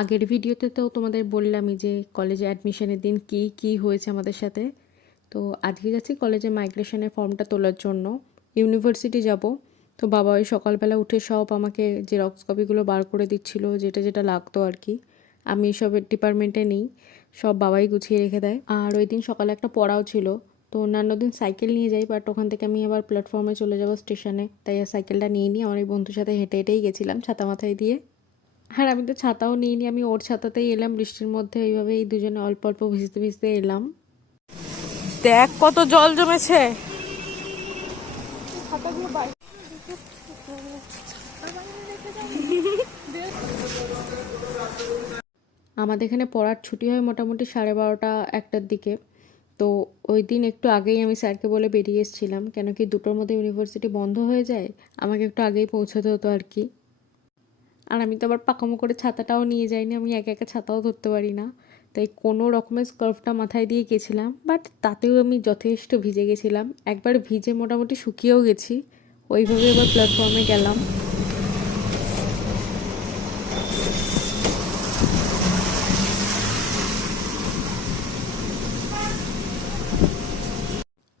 আগের ভিডিওতে তো তোমাদের বললামই যে কলেজে অ্যাডমিশনের দিন কি কি হয়েছে আমাদের সাথে। তো আজকে যাচ্ছি কলেজে মাইগ্রেশনের ফর্মটা তোলার জন্য। ইউনিভার্সিটি যাব। তো বাবা ওই সকালবেলা উঠে সব আমাকে জেরক্স কপিগুলো বার করে দিচ্ছিল, যেটা যেটা লাগতো আর কি। আমি এসবের ডিপার্টমেন্টে নেই, সব বাবাই গুছিয়ে রেখে দেয়। আর ওই দিন সকালে একটা পড়াও ছিল। তো অন্যান্য দিন সাইকেল নিয়ে যাই বাট ওখান থেকে আমি আবার প্ল্যাটফর্মে চলে যাব স্টেশনে তাই সাইকেলটা নিয়ে নিই আমার ওই বন্ধুর সাথে হেঁটে হেঁটেই গেছিলাম ছাতা মাথায় দিয়ে। হ্যাঁ আমি তো ছাতাও নিইনি আমি ওর ছাতাতেই এলাম বৃষ্টির মধ্যে এইভাবে এই দুজনে অল্প অল্প ভিজতে ভিজতে এলাম। দেখ কত জল জমেছে। আমাদের এখানে পড়ার ছুটি হয় মোটামুটি সাড়ে বারোটা একটার দিকে। তো ওই দিন একটু আগেই আমি স্যারকে বলে বেরিয়ে এসেছিলাম কেন কি দুটোর মধ্যে ইউনিভার্সিটি বন্ধ হয়ে যায় আমাকে একটু আগেই পৌঁছাতে হতো আর কি। আর আমি তো আবার পাকামো করে ছাতাটাও নিয়ে যাইনি, আমি একা একা ছাতাও ধরতে পারি না। তাই কোনো রকমের স্কার্ফটা মাথায় দিয়ে গেছিলাম বাট তাতেও আমি যথেষ্ট ভিজে গেছিলাম। একবার ভিজে মোটামুটি শুকিয়েও গেছি, ওইভাবে এবার প্ল্যাটফর্মে গেলাম।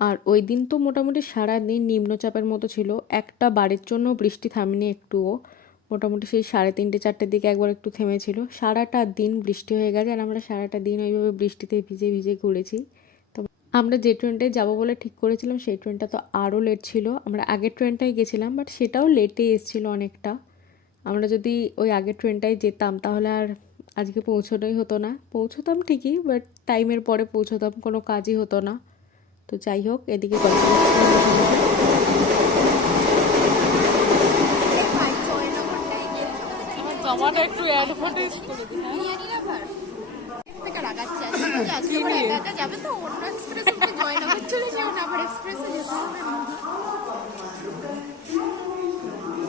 আর ওই দিন তো মোটামুটি সারাদিন নিম্নচাপের মতো ছিল, একটা বারের জন্য বৃষ্টি থামেনি একটুও। মোটামুটি সেই সাড়ে তিনটে, চারটের দিকে একবার একটু থেমেছিল। সারাটা দিন বৃষ্টি হয়ে গেছে আর আমরা সারাটা দিন ওইভাবে বৃষ্টিতে ভিজে ভিজে ঘুরেছি। তো আমরা যে ট্রেনটায় যাব বলে ঠিক করেছিলাম, সেই ট্রেনটা তো আরও লেট ছিল। আমরা আগের ট্রেনটায় গেছিলাম, বাট সেটাও লেটে এসেছিল অনেকটা। আমরা যদি ওই আগের ট্রেনটায় যেতাম, তাহলে আর আজকে পৌঁছনোই হতো না। পৌঁছতাম ঠিকই, বাট টাইমের পরে পৌঁছতাম, কোনো কাজই হতো না। তো যাই হোক, এদিকে গল্প করছিলাম বসে বসে। জামাটা একটু অ্যাডভার্টাইজ করে দিন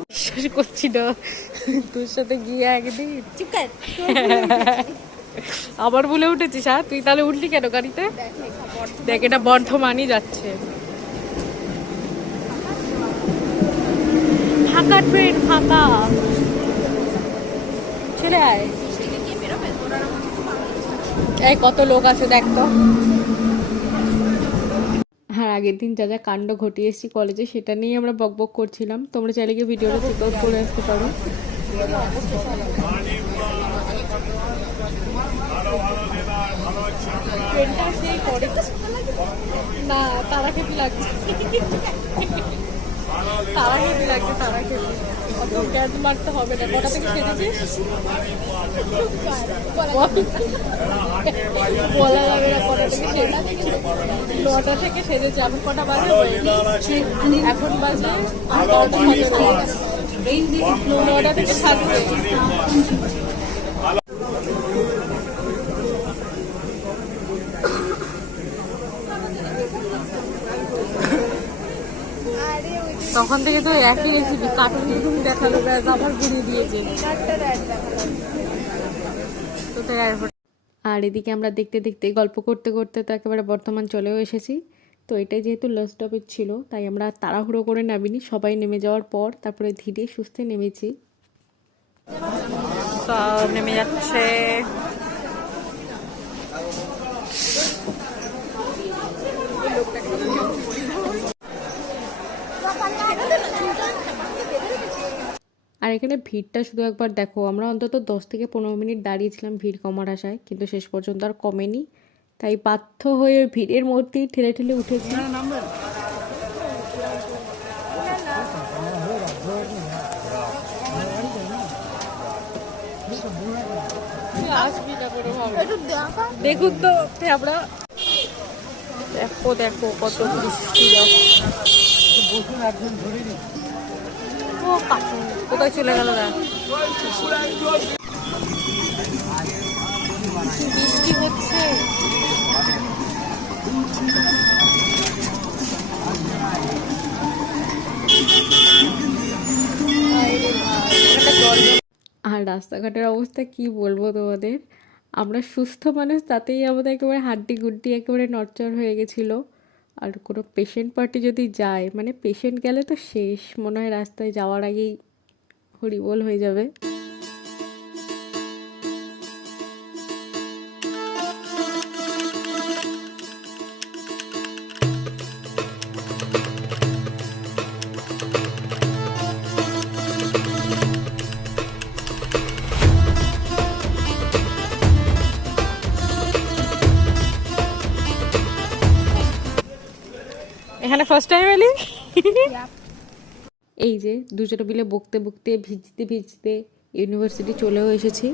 বিশ্বাস করছি না তোর সাথে গিয়ে একদিন। আবার বলে উঠেছিস হ্যাঁ? তুই তাহলে উঠলি কেন গাড়িতে? দেখ এটা বর্ধমানই যাচ্ছে। ফাঁকা ট্রেন ফাঁকা। চলে আয় এই কত লোক আছে দেখ তো। হ্যাঁ আগের দিন যা যা কাণ্ড ঘটিয়ে এসেছি কলেজে সেটা নিয়ে আমরা বকবক করছিলাম। তোমরা চাইলে গিয়ে ভিডিওটা চেক আউট করে আসতে পারো। না তারা খেতে লাগছে। তারা খেতে মারতে হবে না। কটা থেকে সেজেছিস বলা যাবে না কটা থেকে নটা থেকে সেজেছি এখন কটা বাজে? এখন বাজে নটা। থেকে সাজবে তখন থেকে তো একই রেসিপি কার্টুন টুটুন দেখাল ব্যাস আবার ঘুরিয়ে দিয়েছে। তো তাই আর- এদিকে আমরা দেখতে দেখতে গল্প করতে করতে তো একেবারে বর্তমান চলেও এসেছি। তো এটাই যেহেতু লাস্ট স্টপেজ ছিল তাই আমরা তাড়াহুড়ো করে নামিনি। সবাই নেমে যাওয়ার পর তারপরে ধীরে সুস্থে নেমেছি। সব নেমে যাচ্ছে আর এখানে ভিড়টা শুধু একবার দেখো, আমরা অন্তত দশ থেকে পনেরো মিনিট দাঁড়িয়েছিলাম ভিড় কমার আশায়, কিন্তু শেষ পর্যন্ত আর কমেনি। তাই বাধ্য হয়ে ভিড়ের মধ্যেই ঠেলে ঠেলে উঠেছি। দেখুন তো আমরা দেখো দেখো, কত বৃষ্টি। ও কোথায় চলে গেল বৃষ্টি হচ্ছে। আর রাস্তাঘাটের অবস্থা কি বলব তোমাদের? আমরা সুস্থ মানুষ তাতেই আমাদের একেবারে হাড্ডি গুড্ডি একেবারে নড়চড় হয়ে গেছিল। আর কোনো পেশেন্ট পার্টি যদি যায় মানে পেশেন্ট গেলে তো শেষ। মনে হয় রাস্তায় যাওয়ার আগেই খড়ি বল হয়ে যাবে এখানে ফার্স্ট টাইম এলি এই যে দুজনে মিলে বকতে বকতে ভিজতে ভিজতে ইউনিভার্সিটি চলেও এসেছি।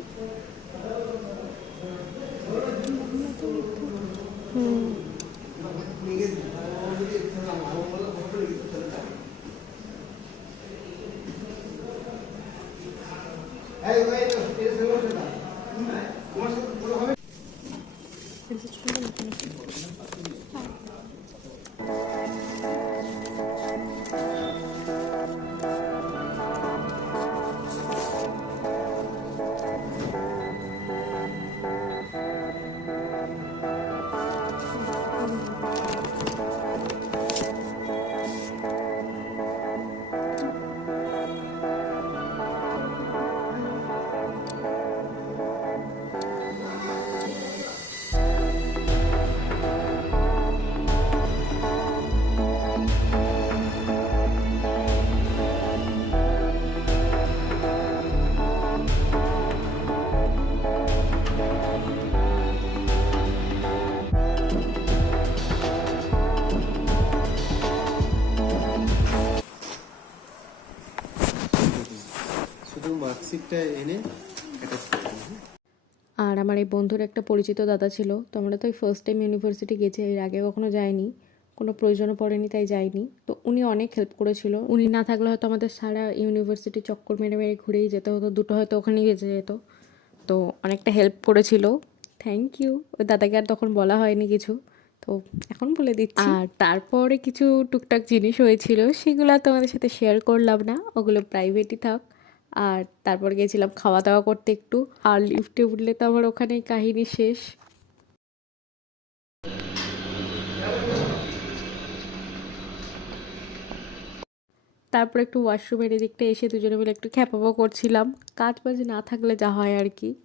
শুধু মার্কশিটটা এনে অ্যাটাচ করতে আর আমার এই বন্ধুর একটা পরিচিত দাদা ছিল তো আমরা তো ওই ফার্স্ট টাইম ইউনিভার্সিটি গেছি এর আগে কখনো যাইনি। কোনো প্রয়োজনও পড়েনি তাই যাইনি। তো উনি অনেক হেল্প করেছিল। উনি না থাকলে হয়তো আমাদের সারা ইউনিভার্সিটি চক্কর মেরে মেরে ঘুরেই যেতে হতো দুটো হয়তো ওখানেই বেঁচে যেত। তো অনেকটা হেল্প করেছিল। থ্যাংক ইউ ওই দাদাকে আর তখন বলা হয়নি কিছু। তো এখন বলে দিচ্ছি। আর তারপরে কিছু টুকটাক জিনিস হয়েছিল সেগুলো আর তোমাদের সাথে শেয়ার করলাম না। ওগুলো প্রাইভেটই থাক। আর তারপর গেছিলাম খাওয়া দাওয়া করতে একটু। আর লিফটে উঠলে তো আমার ওখানেই কাহিনী শেষ। তারপর একটু ওয়াশরুমের এদিকটা এসে দুজনে মিলে একটু খ্যাপাবো করছিলাম। কাজ বাজ না থাকলে যা হয় আর কি।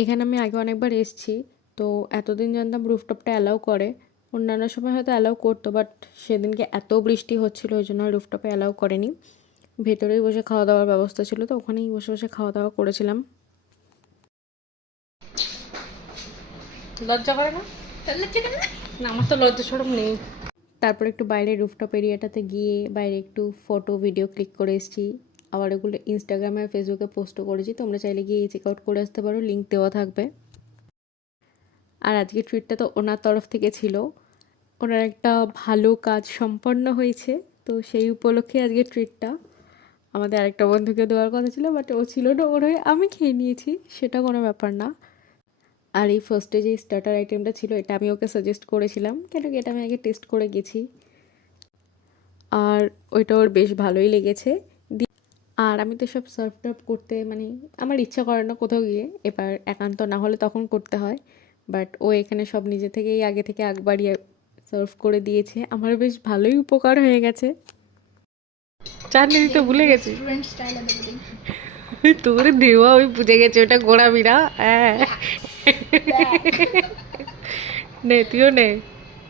এখানে আমি আগে অনেকবার এসেছি তো এতদিন জানতাম রুফটপটা অ্যালাউ করে। অন্যান্য সময় হয়তো অ্যালাউ করতো বাট সেদিনকে এত বৃষ্টি হচ্ছিল ওই জন্য রুফটপে অ্যালাউ করেনি। ভেতরেই বসে খাওয়া দাওয়ার ব্যবস্থা ছিল তো ওখানেই বসে বসে খাওয়া দাওয়া করেছিলাম। লজ্জা করে না? না আমার তো লজ্জা সরম নেই। তারপর একটু বাইরে রুফটপ এরিয়াটাতে গিয়ে বাইরে একটু ফটো ভিডিও ক্লিক করে এসেছি। আবার এগুলো ইনস্টাগ্রামে আর ফেসবুকে পোস্টও করেছি, তোমরা চাইলে গিয়ে চেক আউট করে আসতে পারো লিঙ্ক দেওয়া থাকবে। আর আজকে ট্রিটটা তো ওনার তরফ থেকে ছিল। ওনার একটা ভালো কাজ সম্পন্ন হয়েছে, তো সেই উপলক্ষে আজকে ট্রিটটা আমাদের আরেকটা বন্ধুকে দেওয়ার কথা ছিল বাট ও ছিল না ওর হয়ে আমি খেয়ে নিয়েছি, সেটা কোনো ব্যাপার না। আর এই ফার্স্টে যে স্টার্টার আইটেমটা ছিল, এটা আমি ওকে সাজেস্ট করেছিলাম, কেন কি এটা আমি আগে টেস্ট করে গেছি। আর ওইটা ওর বেশ ভালোই লেগেছে। আর আমি তো সব সার্ভ টার্ভ করতে মানে আমার ইচ্ছা করে না কোথাও গিয়ে, এবার একান্ত না হলে তখন করতে হয়। বাট ও এখানে সব নিজে থেকেই আগে থেকে বাড়িয়ে সার্ভ করে দিয়েছে। আমার বেশ ভালোই উপকার হয়ে গেছে। চাটনি দিতে ভুলে গেছি। তোর দেওয়া ওই বুঝে গেছে, ওটা গোড়া বিড়া হ্যাঁ। নে, তুইও নে।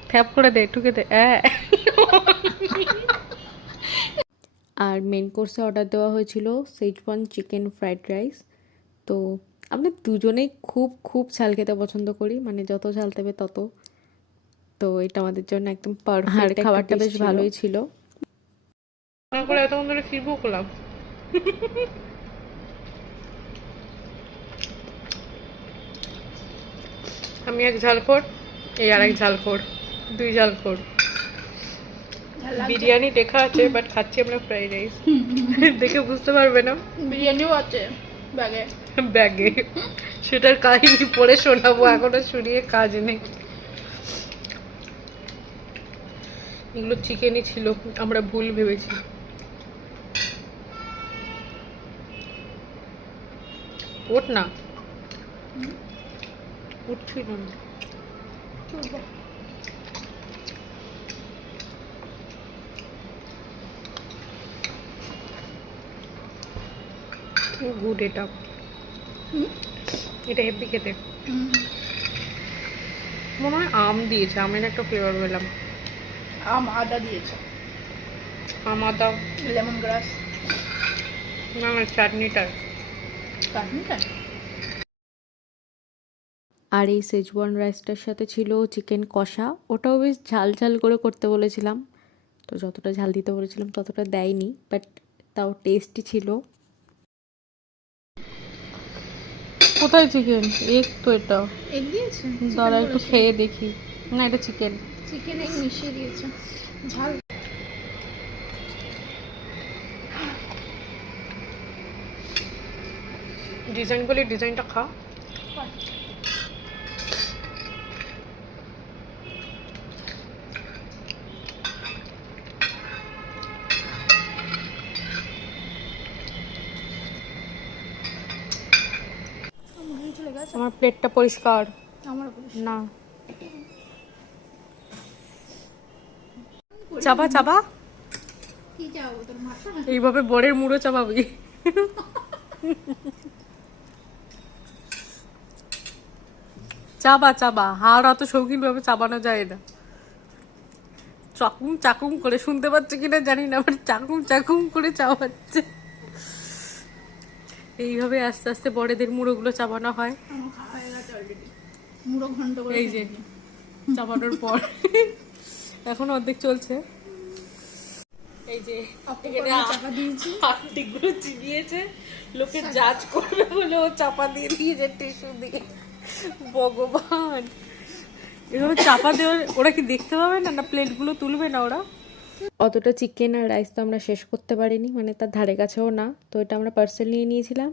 থ্যাপ করে দে, ঠুকে দে। হ্যাঁ। আর মেন কোর্সে অর্ডার দেওয়া হয়েছিল সেইচওয়ান চিকেন ফ্রাইড রাইস তো আমরা দুজনেই খুব খুব ঝাল খেতে পছন্দ করি মানে যত ঝাল দেবে তত। তো এটা আমাদের জন্য একদম পারফেক্ট খাবারটা বেশ ভালোই ছিল। করে এতক্ষণ ধরে ফিরবো করলাম আমি এক ঝালখোর এই আর এক ঝালখোর দুই ঝালখোর। বিরিয়ানি দেখা আছে বাট খাচ্ছি আমরা ফ্রাইড রাইস দেখে বুঝতে পারবে না? বিরিয়ানিও আছে ব্যাগে। ব্যাগে। সেটার কাহিনী পরে শোনাবো এখনও শুনিয়ে কাজ নেই। এগুলো চিকেনই ছিল আমরা ভুল ভেবেছি। ওঠ না। উঠছিল না। গুড এটা। এটা হেভি খেতে। মনে হয় আম দিয়েছে আমের একটা ফ্লেভার পেলাম। আম আদা দিয়েছে। আমার দাও লেমন গ্রাস। না না চাটনিটা। চাটনিটা? আর এই সেজওয়ান রাইসটার সাথে ছিল চিকেন কষা। ওটাও বেশ ঝাল ঝাল করে করতে বলেছিলাম। তো যতটা ঝাল দিতে বলেছিলাম ততটা দেয়নি বাট তাও টেস্টি ছিল। কোথায় চিকেন এক তো এটা। এগ দিয়েছে? দাঁড়া একটু খেয়ে দেখি। না এটা চিকেন চিকেন এক মিশিয়ে দিয়েছে। ঝাল। ডিজাইন বলি ডিজাইনটা খা। চলে গেছে আমার প্লেটটা পরিষ্কার। আমার না। চাবা চাবা কি যাব এইভাবে বরের মুড়ো চাপাবি। চাবা চাবা হাড় অত শৌখিন ভাবে চাবানো যায় না। চাকুম চাকুম করে। শুনতে পাচ্ছে কিনা জানি না আবার চাকুম চাকুম করে চাবাচ্ছে এইভাবে আস্তে আস্তে বড়দের মুড়োগুলো চাবানো হয়। এই যে চাপানোর পর। এখন অর্ধেক চলছে। এই যে চিবিয়েছে। লোকে জাজ করবে বলে ও চাপা দিয়ে দিয়েছে টিস্যু দিয়ে। ভগবান। এভাবে চাপা দেওয়ার ওরা কি দেখতে পাবে না? না প্লেটগুলো তুলবে না ওরা? অতটা চিকেন আর রাইস তো আমরা শেষ করতে পারিনি মানে তার ধারে কাছেও না তো এটা আমরা পার্সেল নিয়ে নিয়েছিলাম।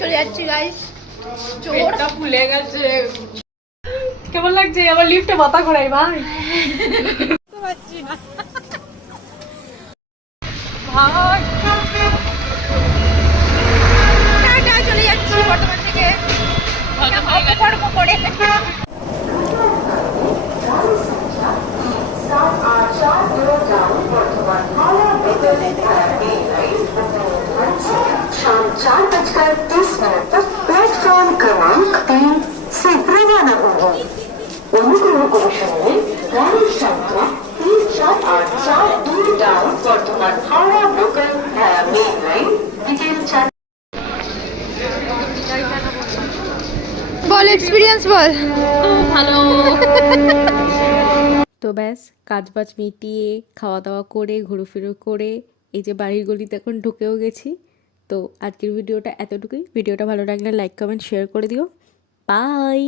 চলে যাচ্ছি গাইস পেটটা ফুলে গেছে। কেমন লাগছে? আবার লিফটে মাথা ঘোরাই ভাই। ভাই বল এক্সপিরিয়েন্স বল। ভালো। তো ব্যাস কাজ বাজ মিটিয়ে খাওয়া দাওয়া করে ঘুরোফিরো করে এই যে বাড়ির গলিতে এখন ঢুকেও গেছি। তো আজকের ভিডিওটা এতটুকুই। ভিডিওটা ভালো লাগলে লাইক কমেন্ট শেয়ার করে দিও। বাই